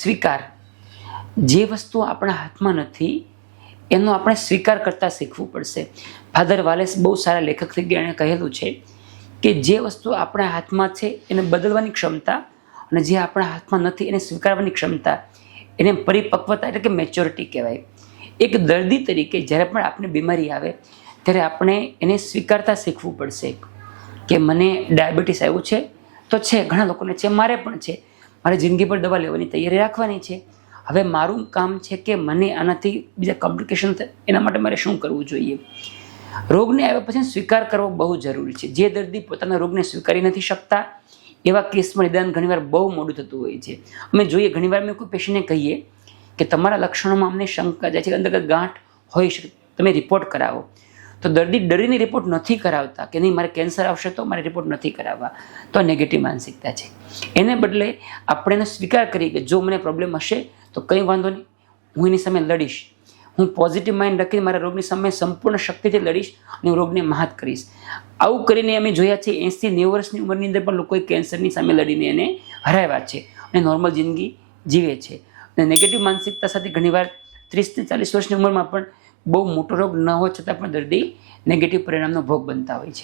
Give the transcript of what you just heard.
સ્વીકાર, જે વસ્તુ આપણા હાથમાં નથી એનો આપણે સ્વીકાર કરતા શીખવું પડશે. ફાધર વાલેસ બહુ સારા લેખક થઈ ગયા, એણે કહેલું છે કે જે વસ્તુ આપણા હાથમાં છે એને બદલવાની ક્ષમતા અને જે આપણા હાથમાં નથી એને સ્વીકારવાની ક્ષમતા, એને પરિપક્વતા એટલે કે મેચ્યોરિટી કહેવાય. એક દર્દી તરીકે જ્યારે પણ આપણે બીમારી આવે ત્યારે આપણે એને સ્વીકારતા શીખવું પડશે કે મને ડાયાબિટીસ આવ્યું છે તો છે, ઘણા લોકોને છે, મારે પણ છે, મારે જિંદગી પર દવા લેવાની તૈયારી રાખવાની છે. હવે મારું કામ છે કે મને આનાથી બીજા કોમ્પ્લિકેશન થાય એના માટે મારે શું કરવું જોઈએ. રોગને આવ્યા પછી સ્વીકાર કરવો બહુ જરૂરી છે. જે દર્દી પોતાના રોગને સ્વીકારી નથી શકતા એવા કેસમાં નિદાન ઘણીવાર બહુ મોડું થતું હોય છે. અમે જોઈએ ઘણીવાર અમે કોઈ પેશન્ટને કહીએ કે તમારા લક્ષણોમાં અમને શંકા જાય છે કે અંતર્ગત ગાંઠ હોઈ શકે, તમે રિપોર્ટ કરાવો. તો દર્દી ડરીને રિપોર્ટ નથી કરાવતા કે નહીં મારે કેન્સર આવશે તો મારે રિપોર્ટ નથી કરાવવા. તો નેગેટિવ માનસિકતા છે. એને બદલે આપણે એનો સ્વીકાર કરીએ કે જો મને પ્રોબ્લેમ હશે તો કંઈ વાંધો નહીં, હું એની સામે લડીશ. હું પોઝિટિવ માઇન્ડ રાખીને મારા રોગની સામે સંપૂર્ણ શક્તિથી લડીશ અને હું રોગને મહાત કરીશ. આવું કરીને અમે જોયા છે 80-90 વર્ષની ઉંમરની અંદર પણ લોકોએ કેન્સરની સામે લડીને એને હરાવ્યા છે અને નોર્મલ જિંદગી જીવે છે. અને નેગેટિવ માનસિકતા સાથે ઘણીવાર 30-40 વર્ષની ઉંમરમાં પણ બહુ મોટો રોગ ન હોવા છતાં પણ દર્દી નેગેટિવ પરિણામનો ભોગ બનતા હોય છે.